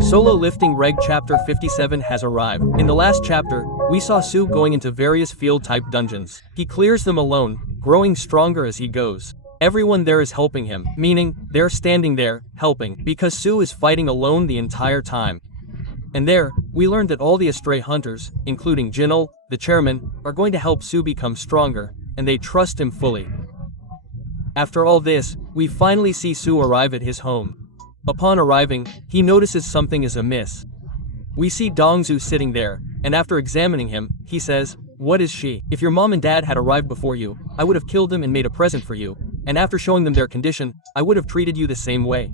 Solo Lifting Reg Chapter 57 has arrived. In the last chapter, we saw Sue going into various field-type dungeons. He clears them alone, growing stronger as he goes. Everyone there is helping him, meaning, they're standing there, helping, because Sue is fighting alone the entire time. And there, we learned that all the Astray hunters, including Jinal, the chairman, are going to help Sue become stronger, and they trust him fully. After all this, we finally see Sue arrive at his home. Upon arriving, he notices something is amiss. We see DONGSOO sitting there, and after examining him, he says, "What is she? If your mom and dad had arrived before you, I would have killed them and made a present for you, and after showing them their condition, I would have treated you the same way."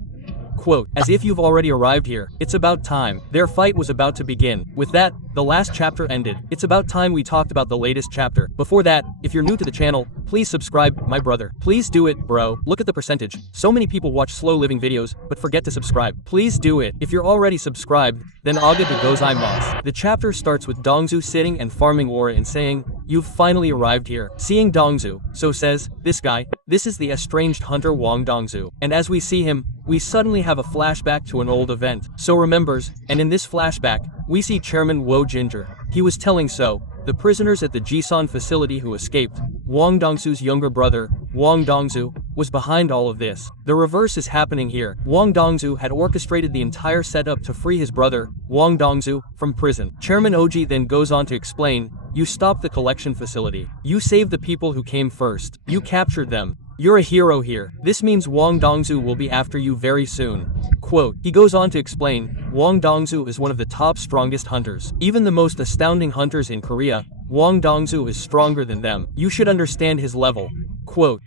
Quote, "As if you've already arrived here. It's about time." Their fight was about to begin. With that, the last chapter ended. It's about time we talked about the latest chapter. Before that, if you're new to the channel, please subscribe, my brother. Please do it, bro. Look at the percentage. So many people watch slow living videos, but forget to subscribe. Please do it. If you're already subscribed, then aga to gozaimasu. The chapter starts with DONGSOO sitting and farming ore and saying, "You've finally arrived here." Seeing DONGSOO, So says, "This guy, this is the estranged hunter Wang DONGSOO." And as we see him, we suddenly have a flashback to an old event. So remembers, and in this flashback, we see Chairman Wo Ginger. He was telling So, the prisoners at the Jisan facility who escaped, Wang DONGSOO's younger brother, Wang DONGSOO, was behind all of this. The reverse is happening here. Wang DONGSOO had orchestrated the entire setup to free his brother, Wang DONGSOO, from prison. Chairman Oji then goes on to explain, "You stopped the collection facility. You saved the people who came first. You captured them. You're a hero here. This means Wang DONGSOO will be after you very soon." Quote, he goes on to explain, "Wang DONGSOO is one of the top strongest hunters. Even the most astounding hunters in Korea, Wang DONGSOO is stronger than them. You should understand his level." Quote,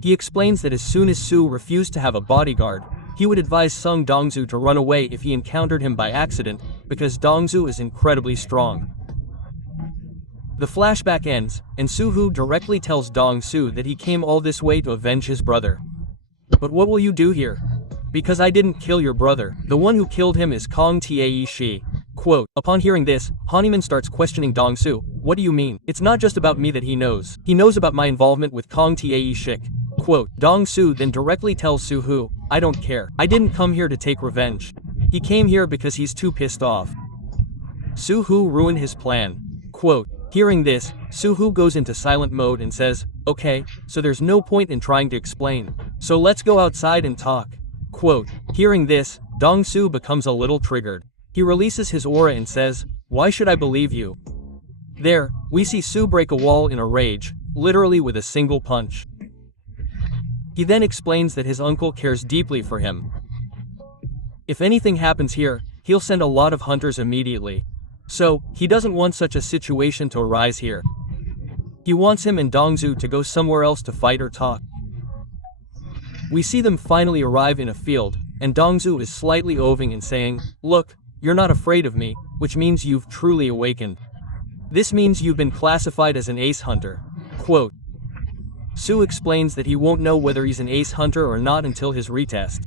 he explains that as soon as Sue refused to have a bodyguard, he would advise Sung DONGSOO to run away if he encountered him by accident, because DONGSOO is incredibly strong. The flashback ends, and SUHO directly tells DONGSOO that he came all this way to avenge his brother. "But what will you do here? Because I didn't kill your brother. The one who killed him is Kong Tae Shi." Quote, upon hearing this, Honeyman starts questioning DONGSOO. "What do you mean? It's not just about me that he knows. He knows about my involvement with Kong Tae Shik." Quote, DONGSOO then directly tells SUHO, "I don't care. I didn't come here to take revenge. He came here because he's too pissed off." SUHO ruined his plan. Quote, hearing this, SUHO goes into silent mode and says, "Okay, so there's no point in trying to explain. So let's go outside and talk." Quote, hearing this, DONGSOO becomes a little triggered. He releases his aura and says, "Why should I believe you?" There, we see Sue break a wall in a rage, literally with a single punch. He then explains that his uncle cares deeply for him. If anything happens here, he'll send a lot of hunters immediately. So, he doesn't want such a situation to arise here. He wants him and DONGSOO to go somewhere else to fight or talk. We see them finally arrive in a field, and DONGSOO is slightly oving and saying, "Look, you're not afraid of me, which means you've truly awakened. This means you've been classified as an ace hunter." Quote, Sue explains that he won't know whether he's an ace hunter or not until his retest.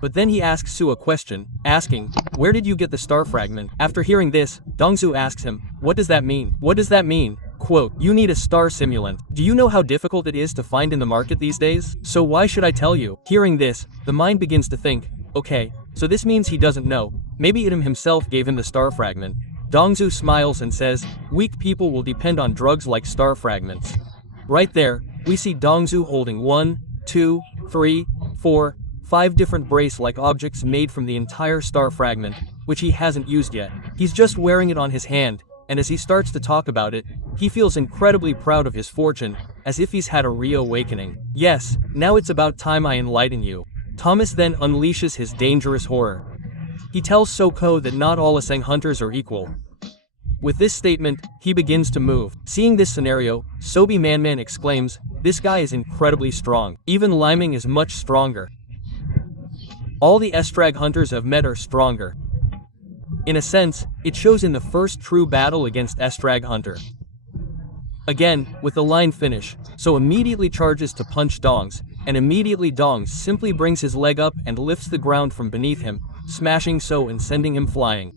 But then he asks Sue a question, asking, "Where did you get the star fragment?" After hearing this, DONGSOO asks him, "What does that mean? What does that mean?" Quote, "You need a star simulant. Do you know how difficult it is to find in the market these days? So why should I tell you?" Hearing this, the mind begins to think, okay, so this means he doesn't know. Maybe Idam himself gave him the star fragment. DONGSOO smiles and says, "Weak people will depend on drugs like star fragments." Right there, we see DONGSOO holding 1, 2, 3, 4, 5 different brace-like objects made from the entire star fragment, which he hasn't used yet. He's just wearing it on his hand, and as he starts to talk about it, he feels incredibly proud of his fortune, as if he's had a reawakening. "Yes, now it's about time I enlighten you." Thomas then unleashes his dangerous horror. He tells Soko that not all Aseng hunters are equal. With this statement, he begins to move. Seeing this scenario, Sobi Manman exclaims, "This guy is incredibly strong. Even Liming is much stronger. All the Estrag hunters I've met are stronger." In a sense, it shows in the first true battle against Estrag hunter. Again, with the line finish, So immediately charges to punch Dongs, and immediately Dongs simply brings his leg up and lifts the ground from beneath him, smashing So and sending him flying.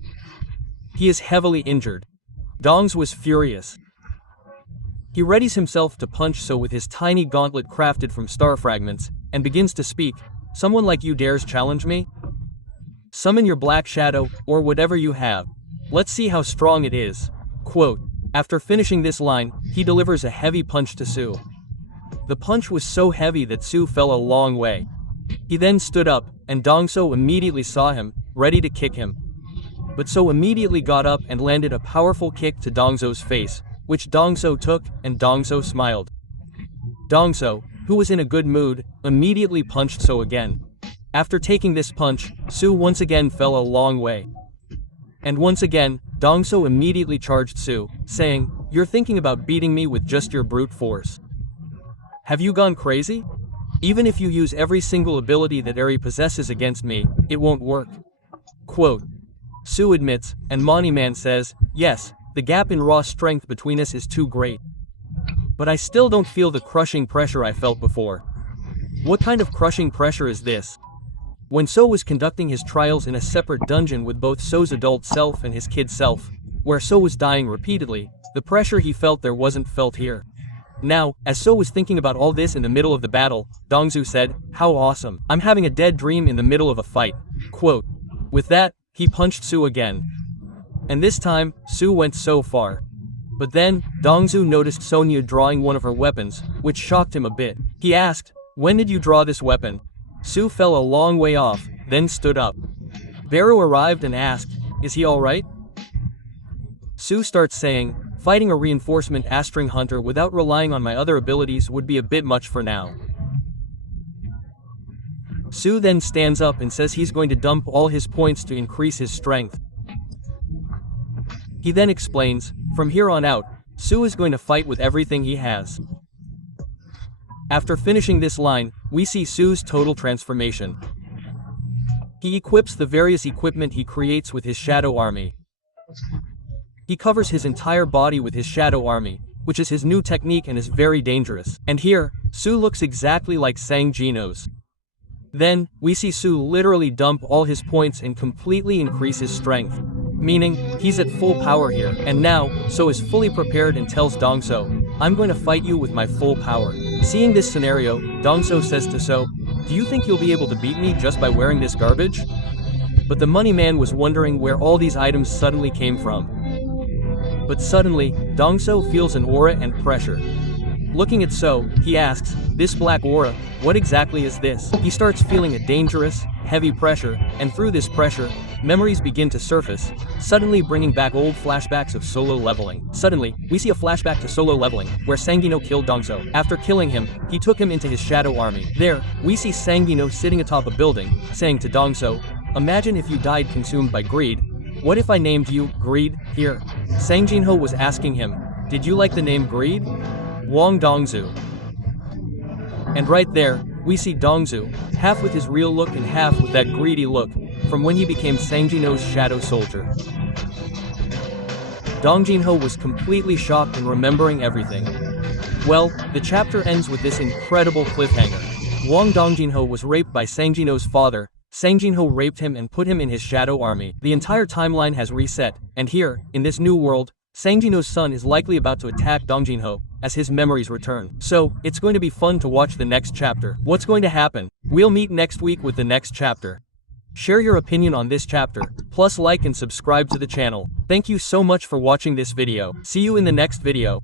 He is heavily injured. Dongs was furious. He readies himself to punch So with his tiny gauntlet crafted from star fragments, and begins to speak, "Someone like you dares challenge me?" Summon your black shadow, or whatever you have. Let's see how strong it is. Quote. After finishing this line, he delivers a heavy punch to Soo. The punch was so heavy that Soo fell a long way. He then stood up, and DONGSOO immediately saw him, ready to kick him. But Soo immediately got up and landed a powerful kick to DONGSOO's face, which DONGSOO took, and DONGSOO smiled. DONGSOO, who was in a good mood, immediately punched Soo again. After taking this punch, Soo once again fell a long way. And once again, DONGSOO immediately charged Soo, saying, "You're thinking about beating me with just your brute force. Have you gone crazy? Even if you use every single ability that Eri possesses against me, it won't work." Quote. Soo admits, and Man says, "Yes, the gap in raw strength between us is too great. But I still don't feel the crushing pressure I felt before." What kind of crushing pressure is this? When Soo was conducting his trials in a separate dungeon with both Soo's adult self and his kid self, where Soo was dying repeatedly, the pressure he felt there wasn't felt here. Now, as Soo was thinking about all this in the middle of the battle, DONGSOO said, "How awesome. I'm having a dead dream in the middle of a fight." Quote. With that, he punched Soo again. And this time, Soo went so far. But then, DONGSOO noticed Sonya drawing one of her weapons, which shocked him a bit. He asked, "When did you draw this weapon?" Soo fell a long way off, then stood up. Baru arrived and asked, "Is he alright?" Soo starts saying, "Fighting a reinforcement A-string hunter without relying on my other abilities would be a bit much for now." Soo then stands up and says he's going to dump all his points to increase his strength. He then explains, from here on out, Soo is going to fight with everything he has. After finishing this line, we see Soo's total transformation. He equips the various equipment he creates with his shadow army. He covers his entire body with his shadow army, which is his new technique and is very dangerous. And here, Soo looks exactly like Sang Jino's. Then, we see Soo literally dump all his points and completely increase his strength. Meaning, he's at full power here. And now, Soo is fully prepared and tells DONGSOO, "I'm going to fight you with my full power." Seeing this scenario, DONGSOO says to Soo, "Do you think you'll be able to beat me just by wearing this garbage?" But the money man was wondering where all these items suddenly came from. But suddenly, DONGSOO feels an aura and pressure. Looking at Soo, he asks, "This black aura, what exactly is this?" He starts feeling a dangerous, heavy pressure, and through this pressure, memories begin to surface, suddenly bringing back old flashbacks of solo leveling. Suddenly, we see a flashback to solo leveling, where Sangino killed DONGSOO. After killing him, he took him into his shadow army. There, we see Sangino sitting atop a building, saying to DONGSOO, "Imagine if you died consumed by greed. What if I named you Greed here?" Sang Jinho was asking him, "Did you like the name Greed?" Wong DONGSOO. And right there, we see DONGSOO, half with his real look and half with that greedy look, from when he became Sangjinho's shadow soldier. Dongjinho was completely shocked and remembering everything. Well, the chapter ends with this incredible cliffhanger. Wang Dongjinho was raped by Sangjinho's father. Sangjinho raped him and put him in his shadow army. The entire timeline has reset, and here, in this new world, Sangjinho's son is likely about to attack Dongjinho, as his memories return. So, it's going to be fun to watch the next chapter. What's going to happen? We'll meet next week with the next chapter. Share your opinion on this chapter, plus like and subscribe to the channel. Thank you so much for watching this video. See you in the next video.